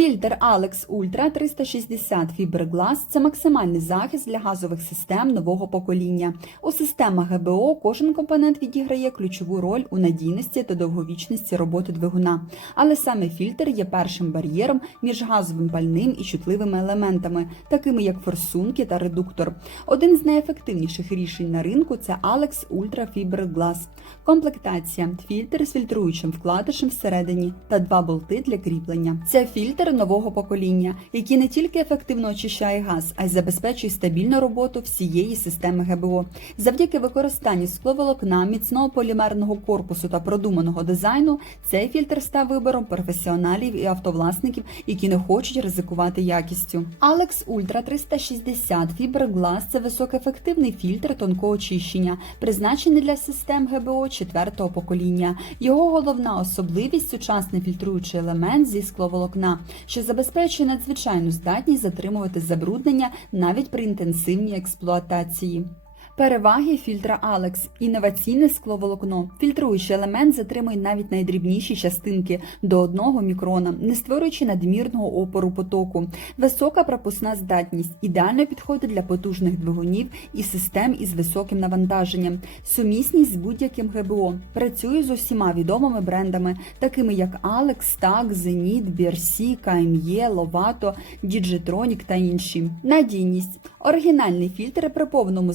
Фільтр Alex Ultra 360 Fiberglass – це максимальний захист для газових систем нового покоління. У системах ГБО кожен компонент відіграє ключову роль у надійності та довговічності роботи двигуна. Але саме фільтр є першим бар'єром між газовим пальним і чутливими елементами, такими як форсунки та редуктор. Один з найефективніших рішень на ринку це Alex Ultra Fiberglass. Комплектація фільтр з фільтруючим вкладишем всередині та два болти для кріплення. Це фільтр нового покоління, який не тільки ефективно очищає газ, а й забезпечує стабільну роботу всієї системи ГБО. Завдяки використанню скловолокна, міцного полімерного корпусу та продуманого дизайну, цей фільтр став вибором професіоналів і автовласників, які не хочуть ризикувати якістю. Alex Ultra 360 Fiberglass – це високоефективний фільтр тонкого очищення, призначений для систем ГБО четвертого покоління. Його головна особливість сучасний фільтруючий елемент зі скловолокна, що забезпечує надзвичайну здатність затримувати забруднення навіть при інтенсивній експлуатації. Переваги фільтра Alex – інноваційне скловолокно. Фільтруючий елемент затримує навіть найдрібніші частинки до 1 мікрона, не створюючи надмірного опору потоку. Висока пропускна здатність ідеально підходить для потужних двигунів і систем із високим навантаженням. Сумісність з будь-яким ГБО. Працює з усіма відомими брендами, такими як Alex, TAG, Zenit, BRC, KME, Lovato, Digitronic та інші. Надійність. Оригінальний фільтр при повному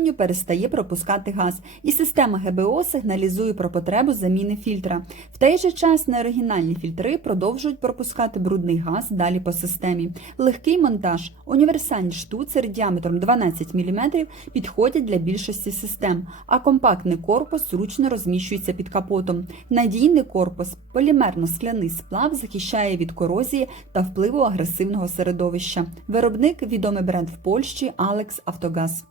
забрудненню перестає пропускати газ, і система ГБО сигналізує про потребу заміни фільтра. В той же час неоригінальні фільтри продовжують пропускати брудний газ далі по системі. Легкий монтаж, універсальні штуцери діаметром 12 мм підходять для більшості систем, а компактний корпус зручно розміщується під капотом. Надійний корпус, полімерно-скляний сплав захищає від корозії та впливу агресивного середовища. Виробник відомий бренд в Польщі Alex Автогаз.